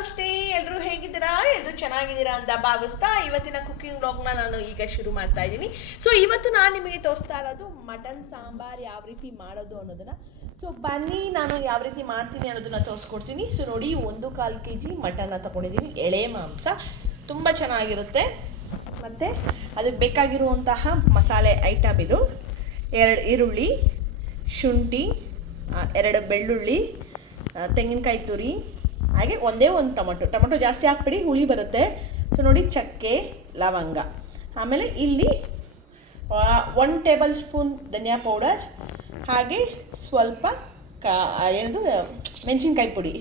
ನಮಸ್ತೆ, ಎಲ್ಲರೂ ಹೇಗಿದ್ದೀರಾ? ಎಲ್ಲರೂ ಚೆನ್ನಾಗಿದ್ದೀರಾ ಅಂತ ಭಾವಿಸ್ತಾ ಇವತ್ತಿನ ಕುಕಿಂಗ್ ಬ್ಲಾಗ್ನ ನಾನು ಈಗ ಶುರು ಮಾಡ್ತಾ ಇದ್ದೀನಿ. ಸೊ ಇವತ್ತು ನಾನು ನಿಮಗೆ ತೋರಿಸ್ತಾ ಇರೋದು ಮಟನ್ ಸಾಂಬಾರ್ ಯಾವ ರೀತಿ ಮಾಡೋದು ಅನ್ನೋದನ್ನು. ಸೊ ಬನ್ನಿ, ನಾನು ಯಾವ ರೀತಿ ಮಾಡ್ತೀನಿ ಅನ್ನೋದನ್ನು ತೋರಿಸ್ಕೊಡ್ತೀನಿ. ಸೊ ನೋಡಿ, 1/4 kg ಮಟನ್ನ ತೊಗೊಂಡಿದ್ದೀನಿ. ಎಳೆ ಮಾಂಸ ತುಂಬ ಚೆನ್ನಾಗಿರುತ್ತೆ. ಮತ್ತು ಅದಕ್ಕೆ ಬೇಕಾಗಿರುವಂತಹ ಮಸಾಲೆ ಐಟಮ್ ಇದು: 2 ಈರುಳ್ಳಿ, ಶುಂಠಿ, 2 ಬೆಳ್ಳುಳ್ಳಿ, ತೆಂಗಿನಕಾಯಿ ತುರಿ, ಹಾಗೆ ಒಂದೇ ಒಂದು ಟೊಮೊಟೊ ಜಾಸ್ತಿ ಹಾಕ್ಬಿಡಿ, ಹುಳಿ ಬರುತ್ತೆ. ಸೊ ನೋಡಿ, ಚಕ್ಕೆ, ಲವಂಗ, ಆಮೇಲೆ ಇಲ್ಲಿ 1 ಟೇಬಲ್ ಸ್ಪೂನ್ ಧನಿಯಾ ಪೌಡರ್, ಹಾಗೆ ಸ್ವಲ್ಪ ಏನದು ಮೆಣಸಿನ್ಕಾಯಿ ಪುಡಿ,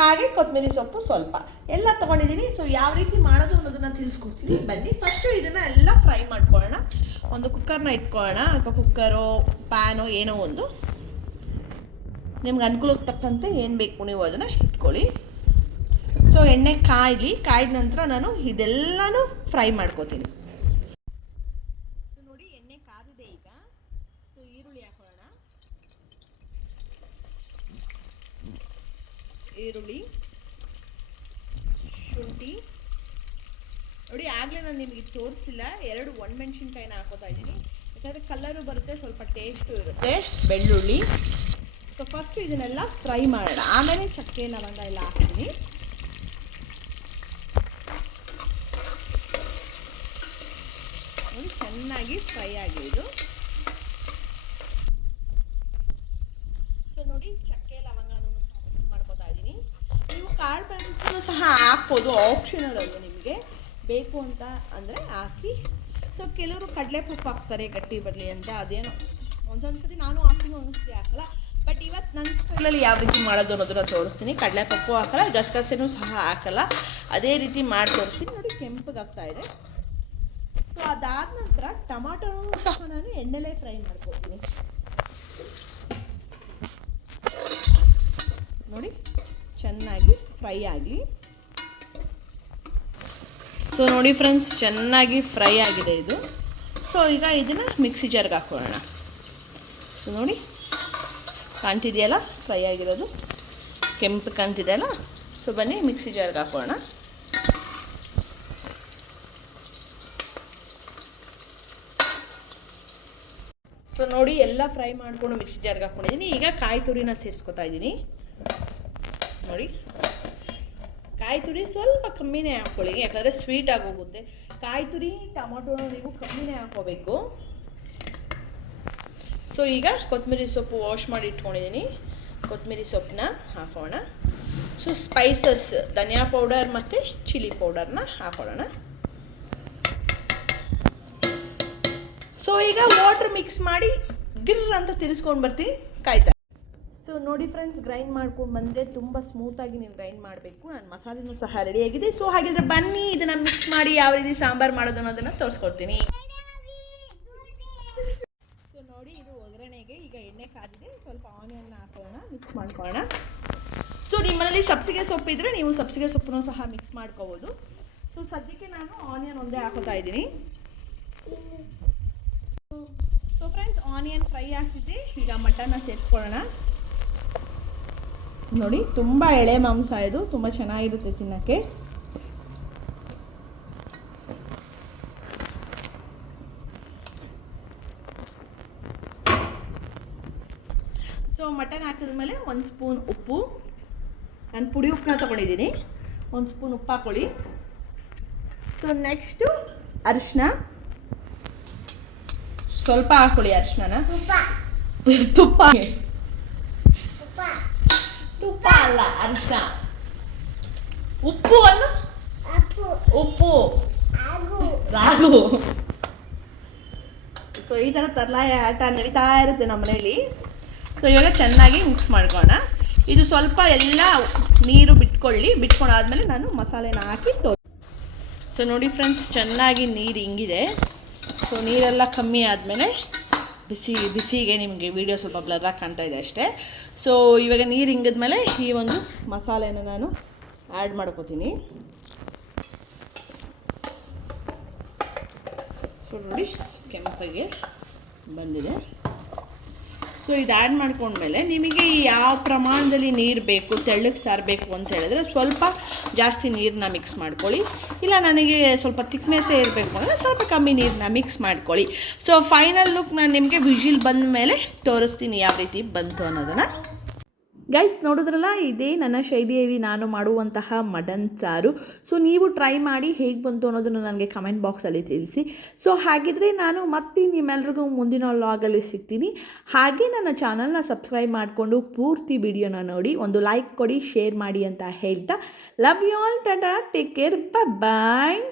ಹಾಗೆ ಕೊತ್ತಂಬರಿ ಸೊಪ್ಪು ಸ್ವಲ್ಪ ಎಲ್ಲ ತೊಗೊಂಡಿದ್ದೀನಿ. ಸೊ ಯಾವ ರೀತಿ ಮಾಡೋದು ಅನ್ನೋದನ್ನು ತಿಳಿಸ್ಕೊಡ್ತೀನಿ. ಬನ್ನಿ, ಫಸ್ಟು ಇದನ್ನು ಎಲ್ಲ ಫ್ರೈ ಮಾಡ್ಕೊಳ್ಳೋಣ. ಒಂದು ಕುಕ್ಕರ್ನ ಇಟ್ಕೊಳ್ಳೋಣ, ಅಥವಾ ಕುಕ್ಕರೋ ಪ್ಯಾನೋ ಏನೋ ಒಂದು, ನಿಮ್ಗೆ ಅನುಕೂಲಕ್ಕೆ ತಕ್ಕಂತೆ ಏನು ಬೇಕು ನೀವು ಅದನ್ನು ಇಟ್ಕೊಳ್ಳಿ. ಸೊ ಎಣ್ಣೆ ಕಾಯ್ದ ನಂತರ ನಾನು ಇದೆಲ್ಲನೂ ಫ್ರೈ ಮಾಡ್ಕೋತೀನಿ. ಸೊ ನೋಡಿ, ಎಣ್ಣೆ ಕಾದಿದೆ ಈಗ. ಸೊ ಈರುಳ್ಳಿ ಹಾಕೊಳ್ಳೋಣ. ಈರುಳ್ಳಿ, ಶುಂಠಿ ನೋಡಿ, ಆಗಲೇ ನಾನು ನಿಮಗೆ ತೋರಿಸಿಲ್ಲ, 2 ಒಣಮೆಣಸಿನ್ಕಾಯಿನ ಹಾಕೋತಾ ಇದ್ದೀನಿ, ಯಾಕಂದರೆ ಕಲರು ಬರುತ್ತೆ, ಸ್ವಲ್ಪ ಟೇಸ್ಟು ಇರುತ್ತೆ. ಬೆಳ್ಳುಳ್ಳಿ. ಸೊ ಫಸ್ಟ್ ಇದನ್ನೆಲ್ಲ ಫ್ರೈ ಮಾಡೋಣ, ಆಮೇಲೆ ಚಕ್ಕೆ ಲವಂಗ ಎಲ್ಲ ಹಾಕ್ತೀನಿ. ನೋಡಿ, ಚೆನ್ನಾಗಿ ಫ್ರೈ ಆಗಿ ಇದು. ಸೊ ನೋಡಿ, ಚಕ್ಕೆ ಲವಂಗನೂ ಸಹ ಮಿಕ್ಸ್ ಮಾಡ್ಕೊತಾ ಇದ್ದೀನಿ. ನೀವು ಕಾಳು ಮೆಣಸನ್ನು ಸಹ ಹಾಕ್ಬೋದು, ಆಪ್ಷನಲ್ ಅದು, ನಿಮಗೆ ಬೇಕು ಅಂತ ಅಂದರೆ ಹಾಕಿ. ಸೊ ಕೆಲವರು ಕಡಲೆಪಪ್ಪು ಹಾಕ್ತಾರೆ ಗಟ್ಟಿ ಬರಲಿ ಅಂತ, ಅದೇನೋ ಒಂದೊಂದ್ಸತಿ ನಾನು ಹಾಕ್ತೀನಿ, ಒಂದೊಂದ್ಸತಿ ಹಾಕಲ್ಲ. ಬಟ್ ಇವತ್ತು ನನ್ನ ಸ್ಟೈಲಲ್ಲಿ ಯಾವ ರೀತಿ ಮಾಡೋದು ಅನ್ನೋದನ್ನ ತೋರಿಸ್ತೀನಿ. ಕಡಲೆಪಪ್ಪು ಹಾಕಲ್ಲ, ಗಸಗಸೆನೂ ಸಹ ಹಾಕಲ್ಲ, ಅದೇ ರೀತಿ ಮಾಡಿ ತೋರಿಸ್ತೀನಿ. ನೋಡಿ, ಕೆಂಪಗಾಗ್ತಾ ಇದೆ. ಸೊ ಅದಾದ ನಂತರ ಟೊಮಾಟೋನೂ ಸಹ ನಾನು ಎಣ್ಣೆಲೇ ಫ್ರೈ ಮಾಡ್ಕೊತೀನಿ. ನೋಡಿ, ಚೆನ್ನಾಗಿ ಫ್ರೈ ಆಗಲಿ. ಸೊ ನೋಡಿ ಫ್ರೆಂಡ್ಸ್, ಚೆನ್ನಾಗಿ ಫ್ರೈ ಆಗಿದೆ ಇದು. ಸೊ ಈಗ ಇದನ್ನು ಮಿಕ್ಸಿ ಜಾರ್ಗೆ ಹಾಕೊಳ್ಳೋಣ. ಸೊ ನೋಡಿ, ಕಾಣ್ತಿದೆಯಲ್ಲ ಫ್ರೈ ಆಗಿರೋದು, ಕೆಂಪು ಕಾಣ್ತಿದೆಯಲ್ಲ. ಸೊ ಬನ್ನಿ ಮಿಕ್ಸಿ ಜಾರ್ಗೆ ಹಾಕೋಣ. ಸೊ ನೋಡಿ, ಎಲ್ಲ ಫ್ರೈ ಮಾಡಿಕೊಂಡು ಮಿಕ್ಸಿ ಜಾರ್ಗೆ ಹಾಕ್ಕೊಂಡಿದ್ದೀನಿ. ಈಗ ಕಾಯಿ ತುರಿನ ಸೇರಿಸ್ಕೊತಾ ಇದ್ದೀನಿ. ನೋಡಿ, ಕಾಯಿ ತುರಿ ಸ್ವಲ್ಪ ಕಮ್ಮಿನೇ ಹಾಕ್ಕೊಳ್ಳಿ, ಯಾಕಂದರೆ ಸ್ವೀಟ್ ಆಗೋಗುತ್ತೆ. ಕಾಯಿ ತುರಿ ಟೊಮೊಟೊನ ನೀವು ಕಮ್ಮಿನೇ ಹಾಕ್ಕೋಬೇಕು. ಸೊ ಈಗ ಕೊತ್ತಂಬರಿ ಸೊಪ್ಪು ವಾಶ್ ಮಾಡಿ ಇಟ್ಕೊಂಡಿದ್ದೀನಿ, ಕೊತ್ತಂಬರಿ ಸೊಪ್ಪನ್ನ ಹಾಕೋಣ. ಸೊ ಸ್ಪೈಸಸ್, ಧನಿಯಾ ಪೌಡರ್ ಮತ್ತು ಚಿಲ್ಲಿ ಪೌಡರ್ನ ಹಾಕೊಳ್ಳೋಣ. ಸೊ ಈಗ ವಾಟ್ರ್ ಮಿಕ್ಸ್ ಮಾಡಿ ಗಿರ್ರ್ ಅಂತ ತಿರ್ಸ್ಕೊಂಡು ಬರ್ತೀನಿ, ಕಾಯ್ತಾ. ಸೊ ನೋಡಿ ಫ್ರೆಂಡ್ಸ್, ಗ್ರೈಂಡ್ ಮಾಡ್ಕೊಂಡು ಬಂದರೆ ತುಂಬ ಸ್ಮೂತಾಗಿ ನೀವು ಗ್ರೈಂಡ್ ಮಾಡಬೇಕು. ನನ್ನ ಮಸಾಲೆನೂ ಸಹ ರೆಡಿಯಾಗಿದೆ. ಸೊ ಹಾಗಿದ್ರೆ ಬನ್ನಿ, ಇದನ್ನು ಮಿಕ್ಸ್ ಮಾಡಿ ಯಾವ ರೀತಿ ಸಾಂಬಾರು ಮಾಡೋದು ಅನ್ನೋದನ್ನು ತೋರಿಸ್ಕೊಡ್ತೀನಿ. ನೋಡಿ, ಇದು ಒಗ್ಗರಣೆಗೆ ಈಗ ಎಣ್ಣೆ ಕಾದಿದೆ. ಸ್ವಲ್ಪ ಆನಿಯನ್ನ ಹಾಕೋಣ, ಮಿಕ್ಸ್ ಮಾಡ್ಕೊಳ್ಳೋಣ. ಸೊ ನಿಮ್ಮಲ್ಲಿ ಸಬ್ಸಿಗೆ ಸೊಪ್ಪು ಇದ್ದರೆ ನೀವು ಸಬ್ಸಿಗೆ ಸೊಪ್ಪನ್ನು ಸಹ ಮಿಕ್ಸ್ ಮಾಡ್ಕೋಬೋದು. ಸೊ ಸದ್ಯಕ್ಕೆ ನಾನು ಆನಿಯನ್ ಒಂದೇ ಹಾಕೋತಾ ಇದ್ದೀನಿ. ಸೊ ಫ್ರೆಂಡ್ಸ್, ಆನಿಯನ್ ಫ್ರೈ ಆಗ್ತಿದೆ. ಈಗ ಮಟನ್ನ ಸೇರಿಸ್ಕೊಳ್ಳೋಣ. ನೋಡಿ, ತುಂಬ ಎಳೆ ಮಾಂಸ ಇದು, ತುಂಬ ಚೆನ್ನಾಗಿರುತ್ತೆ ತಿನ್ನೋಕ್ಕೆ. ಸೊ ಮಟನ್ ಹಾಕಿದ್ಮೇಲೆ 1 ಸ್ಪೂನ್ ಉಪ್ಪು, ನಾನು ಪುಡಿ ಉಪ್ಪನ್ನ ತೊಗೊಂಡಿದ್ದೀನಿ, 1 ಸ್ಪೂನ್ ಉಪ್ಪು ಹಾಕ್ಕೊಳ್ಳಿ. ಸೊ ನೆಕ್ಸ್ಟು ಅರಿಶಿನ ಸ್ವಲ್ಪ ಹಾಕ್ಕೊಳ್ಳಿ. ಅರಿಶಿನ, ತುಪ್ಪ ಅಲ್ಲ, ಅರಿಶಿನ, ಉಪ್ಪು ರಾಗು. ಸೊ ಈ ಥರ ತರಲಾಯ ಆಟ ನಡೀತಾ ಇರುತ್ತೆ ನಮ್ಮ ಮನೇಲಿ. ಸೊ ಇವಾಗ ಚೆನ್ನಾಗಿ ಮಿಕ್ಸ್ ಮಾಡ್ಕೊಳ್ಳೋಣ. ಇದು ಸ್ವಲ್ಪ ಎಲ್ಲ ನೀರು ಬಿಟ್ಕೊಂಡಾದ್ಮೇಲೆ ನಾನು ಮಸಾಲೆನ ಹಾಕಿ ಸೊ ನೋಡಿ ಫ್ರೆಂಡ್ಸ್, ಚೆನ್ನಾಗಿ ನೀರು ಹಿಂಗಿದೆ. ಸೊ ನೀರೆಲ್ಲ ಕಮ್ಮಿ ಆದಮೇಲೆ ಬಿಸಿಗೆ ನಿಮಗೆ ವಿಡಿಯೋ ಸ್ವಲ್ಪ ಬ್ಲರಾಗಿ ಕಾಣ್ತಾ ಇದೆ ಅಷ್ಟೇ. ಸೊ ಇವಾಗ ನೀರು ಹಿಂಗಿದ್ಮೇಲೆ ಈ ಒಂದು ಮಸಾಲೆನ ನಾನು ಆ್ಯಡ್ ಮಾಡ್ಕೋತೀನಿ. ಸೊ ನೋಡಿ, ಕೆಂಪಗೆ ಬಂದಿದೆ. ಸೊ ಸೊ ಇದು ಆ್ಯಡ್ ಮಾಡ್ಕೊಂಡ್ಮೇಲೆ ನಿಮಗೆ ಯಾವ ಪ್ರಮಾಣದಲ್ಲಿ ನೀರು ಬೇಕು, ತೆಳ್ಳಗೆ ಸಾರಬೇಕು ಅಂತ ಹೇಳಿದ್ರೆ ಸ್ವಲ್ಪ ಜಾಸ್ತಿ ನೀರನ್ನ ಮಿಕ್ಸ್ ಮಾಡ್ಕೊಳ್ಳಿ. ಇಲ್ಲ ನನಗೆ ಸ್ವಲ್ಪ ತಿಕ್ನೆಸ್ಸೇ ಇರಬೇಕು ಅಂದರೆ ಸ್ವಲ್ಪ ಕಮ್ಮಿ ನೀರನ್ನ ಮಿಕ್ಸ್ ಮಾಡ್ಕೊಳ್ಳಿ. ಸೊ ಫೈನಲ್ ಲುಕ್ ನಾನು ನಿಮಗೆ ವಿಜಿಲ್ ಬಂದ ಮೇಲೆ ತೋರಿಸ್ತೀನಿ ಯಾವ ರೀತಿ ಬಂತು ಅನ್ನೋದನ್ನು. ಗೈಸ್ ನೋಡಿದ್ರಲ್ಲ, ಇದೇ ನನ್ನ ಶೈಲಿಯಲ್ಲಿ ನಾನು ಮಾಡುವಂತಹ ಮಟನ್ ಸಾರು. ಸೊ ನೀವು ಟ್ರೈ ಮಾಡಿ ಹೇಗೆ ಬಂತು ಅನ್ನೋದನ್ನು ನನಗೆ ಕಮೆಂಟ್ ಬಾಕ್ಸಲ್ಲಿ ತಿಳಿಸಿ. ಸೊ ಹಾಗಿದ್ರೆ ನಾನು ಮತ್ತೆ ನಿಮ್ಮೆಲ್ರಿಗೂ ಮುಂದಿನ ವ್ಲಾಗಲ್ಲಿ ಸಿಗ್ತೀನಿ. ಹಾಗೆ ನನ್ನ ಚಾನಲ್ನ ಸಬ್ಸ್ಕ್ರೈಬ್ ಮಾಡಿಕೊಂಡು ಪೂರ್ತಿ ವಿಡಿಯೋನ ನೋಡಿ, ಒಂದು ಲೈಕ್ ಕೊಡಿ, ಶೇರ್ ಮಾಡಿ ಅಂತ ಹೇಳ್ತಾ, love you all, tata, take care, bye.